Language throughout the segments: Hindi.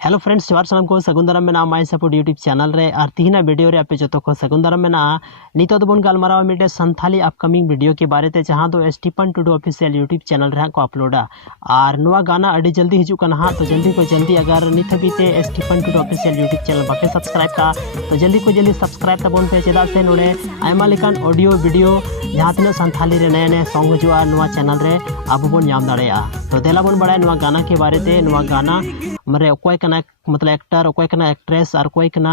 हेलो फ्रेंड्स जोहार सानम को सगुन दाराम मेना माय सपोर्ट यूट्यूब चैनल रे और तीना वीडियो रे आपे जोतो को सगुन दाराम मेना नितो दोबन गालमाराव मिटे संथाली अपकमिंग वीडियो के बारे ते जहां दो Stephen Tudu official YouTube channel रे को अपलोडा और नवा गाना अड़ी जल्दी हिजू कना हां तो जल्दी को जल्दी अगर नित बीते Stephen Tudu official YouTube channel बापे सब्सक्राइब का तो जल्दी को जल्दी सब्सक्राइब तबन पे चेदा से नोडे आयमा लेकान ऑडियो वीडियो जहां तिना संथाली रे नए नए सॉन्ग हिजुआ नवा चैनल रे अब बोन नाम दाड़ेया तो देला बोन बड़ाय नवा गाना के बारे ते नवा गाना मरे अकोय कना मतलब एक्टर अकोय कना एक्ट्रेस और कोई कना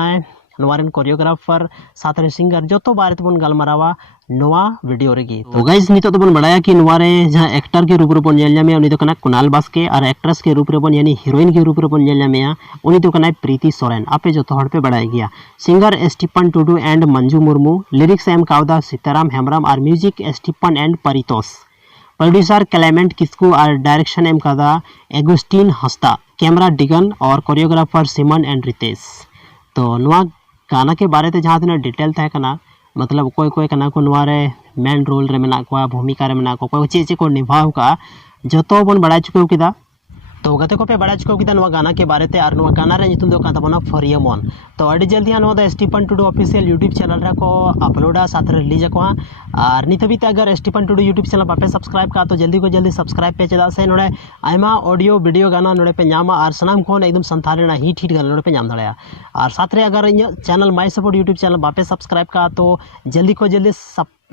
नवारेन कोरियोग्राफर साथ रे सिंगर जोतो बारे तबन गालमारावा नवा वीडियो रेगी तो गाइस नितो तबन बड़ाया कि नवारे जहां एक्टर के रूप रे बन नेल जामे उनी तो कना कुणाल बास्के और एक्ट्रेस के रूप रे बन यानी हीरोइन के रूप रे बन नेल जामे उनी तो कना प्रीति सोरेन आपे जोतो हड़ पे बड़ाय गया singer Stephen Tudu and Manju Murmu lyrics M कावदा सीताराम हेम्ब्रम और music Stephen and Paritosh producer Clement Kisku और डायरेक्शन एम कादा एगुस्टीन हस्ता कैमरा डिगन और कोरियोग्राफर सिमन एंड रितेश तो नवा गाना के बारे ते जहां तिना डिटेल तहे कना मतलब कोई कोई कना को नवा रे मेन रोल रे मेना को भूमिका रे मेना को कोई चे को निभाव का जोतो बन बड़ा चुके किदा तो गते को पे बड़ा चुके किदा नवा गाना के बारे ते और नवा गाना रे नितुम दो काता बना फरिया मन तो अड़ी जल्दी नवा द Stephen Tudu official YouTube channel रे को अपलोडा साथ रिलीज को और नित भी अगर स्टीफन टुडू यूट्यूब चैनल बापे सब्सक्राइब का तो जल्दी को जल्दी सब्सक्राइब पे चेदा से नोडे आयमा ऑडियो वीडियो गाना नोडे पे नामा और सनाम कोन एकदम संथाली ना हिट गाना नोडे पे नाम दाड़या और साथ रे अगर इन channel my support YouTube channel बापे सब्सक्राइब का तो जल्दी को जल्दी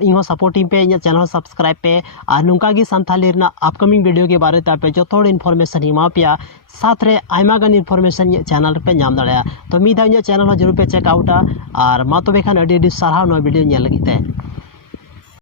इन सपोर्टिंग पे इन चैनल सब्सक्राइब पे और नुका की संथाली अपकमिंग वीडियो के बारे पे जो थोड़ा इन्फॉर्मेशन हिमा पे साथ रे आयमा गन इन्फॉर्मेशन चैनल पे नाम दाड़या तो मिदा इन चैनल जरूर पे चेकआउटा और मा तबे खान अडी सारहाव नो वीडियो नेल लगिते।